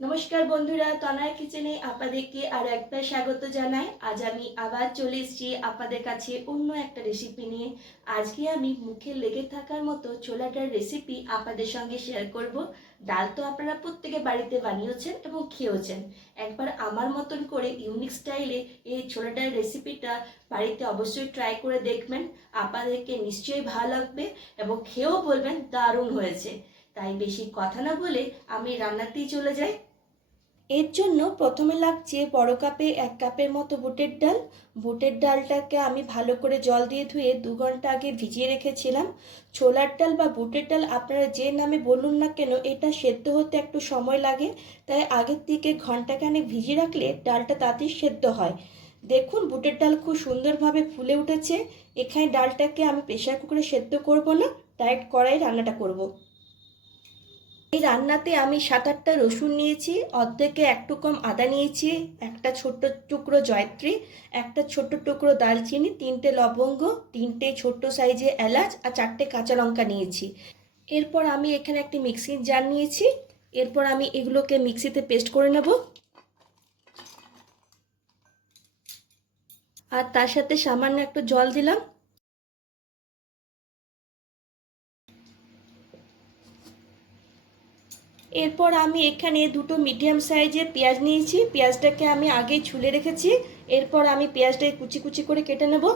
নমস্কার বন্ধুরা, তনয়া কিচেনে আপনাদেরকে আরও একবার স্বাগত জানাই। আজ আমি আবার চলে এসেছি আপনাদের কাছে অন্য একটা রেসিপি নিয়ে। আজকে আমি মুখে লেগে থাকার মতো ছোলা ডাল রেসিপি আপনাদের সঙ্গে শেয়ার করব। ডাল তো আপনারা প্রত্যেকে বাড়িতে বানিয়েছেন এবং খেয়েওছেন। একবার আমার মতন করে ইউনিক স্টাইলে এই ছোলা ডাল রেসিপিটা বাড়িতে অবশ্যই ট্রাই করে দেখবেন। আপনাদেরকে নিশ্চয়ই ভালো লাগবে এবং খেয়েও বলবেন দারুণ হয়েছে। তাই বেশি কথা না বলে আমি রান্নাতেই চলে যাই। এর জন্য প্রথমে লাগছে বড় কাপে 1 কাপের মতো বুটের ডাল। বুটের ডালটাকে আমি ভালো করে জল দিয়ে ধুয়ে 2 ঘন্টা আগে ভিজিয়ে রেখেছিলাম। ছোলার ডাল বা বুটের ডাল আপনারা যে নামে বলুন না কেন, এটা সেদ্ধ হতে একটু সময় লাগে। তাই আগের থেকে ঘন্টাখানেক ভিজিয়ে রাখলে ডালটা তাড়াতাড়ি সেদ্ধ হয়। দেখুন বুটের ডাল খুব সুন্দরভাবে ফুলে উঠেছে। এখানে ডালটাকে আমি প্রেসার কুকারে সেদ্ধ করব না, ডাইরেক্ট কড়াই রান্নাটা করব। এই রান্নাতে আমি 7-8টা রসুন নিয়েছি, অর্ধেকে একটু কম আদা নিয়েছি, একটা ছোট্ট টুকরো জয়ত্রী, একটা ছোট্ট টুকরো দালচিনি, 3টে লবঙ্গ, 3টে ছোট্ট সাইজে এলাচ আর 4টে কাঁচা লঙ্কা নিয়েছি। এরপর আমি এখানে একটি মিক্সির জার নিয়েছি। এরপর আমি এগুলোকে মিক্সিতে পেস্ট করে নেব। আর তার সাথে সামান্য একটু জল দিলাম। এরপর আমি এখানে 2টো মিডিয়াম সাইজের পেঁয়াজ নিয়েছি। পেঁয়াজটাকে আমি আগেই ছুলে রেখেছি। এরপর আমি পেঁয়াজটাকে কুচি কুচি করে কেটে নেব।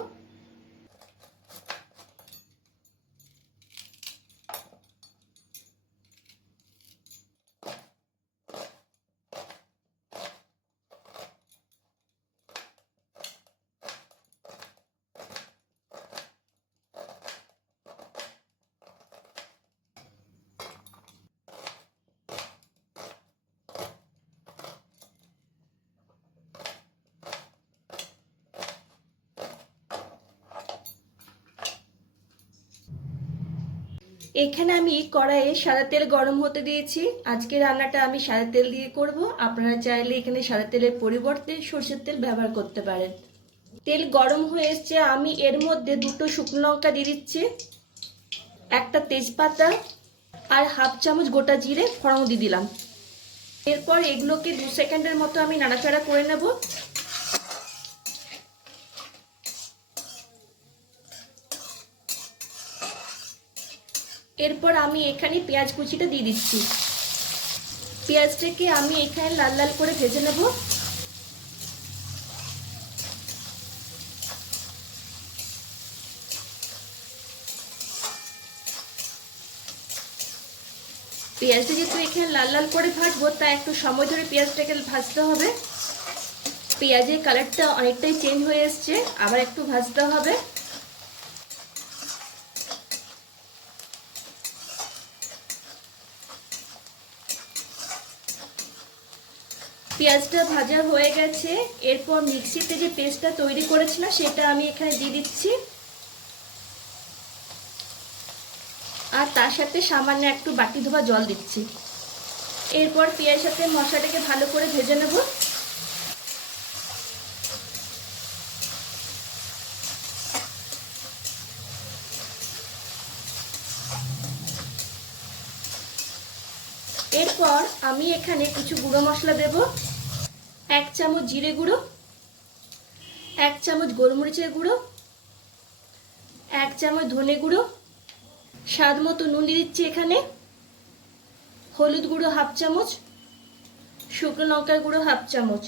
এখানে আমি কড়াইয়ে সাদা তেল গরম হতে দিয়েছি। আজকে রান্নাটা আমি সাদা তেল দিয়ে করব। আপনারা চাইলে এখানে সাদা তেলের পরিবর্তে সরষের তেল ব্যবহার করতে পারেন। তেল গরম হয়ে এসছে, আমি এর মধ্যে 2টো শুকনো লঙ্কা দিয়ে দিচ্ছি, একটা তেজপাতা আর হাফ চামচ গোটা জিরে ফোড়ন দিয়ে দিলাম। এরপর এগুলোকে 2 সেকেন্ডের মতো আমি নাড়াচাড়া করে নেব। এরপর আমি এখানে পেঁয়াজ কুচিটা দিয়ে দিচ্ছি। পেঁয়াজটাকে আমি এখানে লাল লাল করে ভেজে নেব। পেঁয়াজটা যেহেতু এখানে লাল লাল করে ভাজবো, তাই একটু সময় ধরে পেঁয়াজটাকে ভাজতে হবে। পেঁয়াজের কালারটা অনেকটাই চেঞ্জ হয়ে এসছে, আবার একটু ভাজতে হবে। পেঁয়াজটা ভাজা হয়ে গেছে। এরপর মিক্সিতে যে পেস্টটা তৈরি করেছিলাম সেটা আমি এখানে দিয়ে দিচ্ছি, আর তার সাথে সামান্য একটু বাটি ধোয়া জল দিচ্ছি। এরপর পেঁয়াজের সাথে মশলাটাকে ভালো করে ভেজে নেব। এরপর আমি এখানে কিছু গুঁড়ো মশলা দেব। 1 চামচ জিরে গুঁড়ো, 1 চামচ গোলমরিচের গুঁড়ো, 1 চামচ ধনে গুঁড়ো, স্বাদ মতো নুন দিয়ে দিচ্ছি এখানে, হলুদ গুঁড়ো হাফ চামচ, শুকনো লঙ্কার গুঁড়ো হাফ চামচ।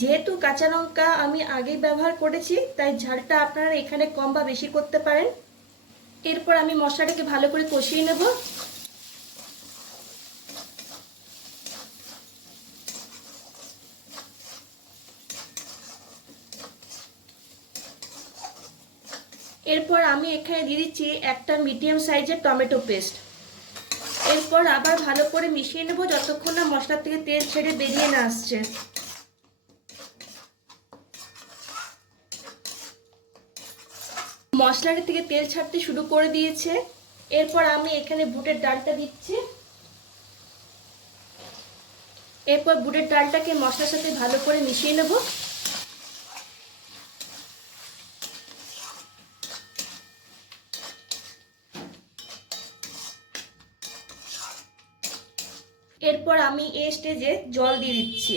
যেহেতু কাঁচা লঙ্কা আমি আগেই ব্যবহার করেছি, তাই ঝালটা আপনারা এখানে কম বা বেশি করতে পারেন। এরপর আমি মশলাটাকে ভালো করে কষিয়ে নেব। এরপর আমি এখানে দিয়ে দিচ্ছি একটা মিডিয়াম সাইজের টমেটো পেস্ট। এরপর আবার ভালো করে মিশিয়ে নেব যতক্ষণ না মশলা থেকে তেল ছেড়ে বেরিয়ে না আসছে। মশলাটা থেকে তেল ছাড়তে শুরু করে দিয়েছে। এরপর আমি এখানে বুটের ডালটা দিচ্ছি। এরপর বুটের ডালটাকে মশলার সাথে ভালো করে মিশিয়ে নেব। এরপর আমি এর স্টেজে জল দিয়ে দিচ্ছি।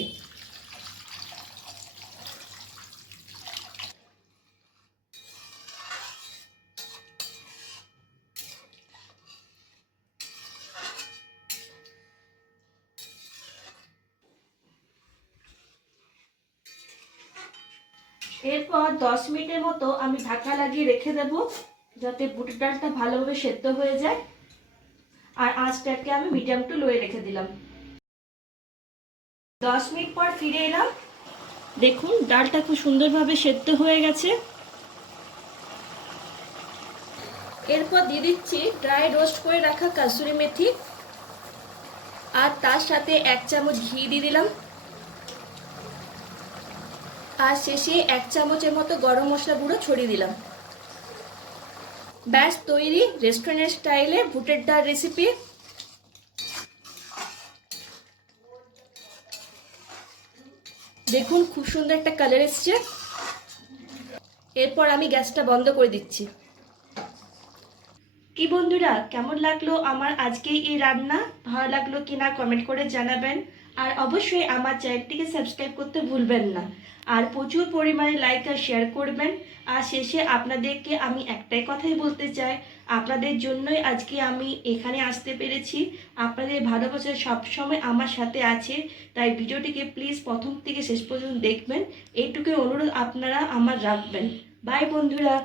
এরপর 10 মিনিটের মতো আমি ঢাকা লাগিয়ে রেখে দেব, যাতে বুটের ডালটা ভালোভাবে সেদ্ধ হয়ে যায়। আর আঁচটাকে আমি মিডিয়াম টু লোয়ে রেখে দিলাম। 10 মিনিট পর ফিরে এলাম। দেখুন ডালটা খুব সুন্দরভাবে সেদ্ধ হয়ে গেছে। এরপর দিয়ে দিচ্ছি ড্রাই রোস্ট করে রাখা কাসুরি মেথি, আর তার সাথে 1 চামচ ঘি দিয়ে দিলাম, আর শেষে 1 চামচের মতো গরম মশলা গুঁড়ো ছড়িয়ে দিলাম। ব্যাস তৈরি রেস্টুরেন্ট স্টাইলে বুটের ডাল রেসিপি। দেখুন খুব সুন্দর একটা কালার এসছে। এরপর আমি গ্যাসটা বন্ধ করে দিচ্ছি। কি বন্ধুরা, কেমন লাগলো আমার আজকে এই রান্না? ভালো লাগলো কিনা কমেন্ট করে জানাবেন। আর অবশ্যই আমার চ্যানেলটিকে সাবস্ক্রাইব করতে ভুলবেন না। আর প্রচুর পরিমাণে লাইক আর শেয়ার করবেন। আর শেষে আপনাদেরকে আমি একটাই কথাই বলতে চাই, আপনাদের জন্যই আজকে আমি এখানে আসতে পেরেছি। আপনাদের ভালোবাসা সবসময় আমার সাথে আছে, তাই ভিডিওটিকে প্লিজ প্রথম থেকে শেষ পর্যন্ত দেখবেন, এইটুকুই অনুরোধ আপনারা আমার রাখবেন। বাই বন্ধুরা।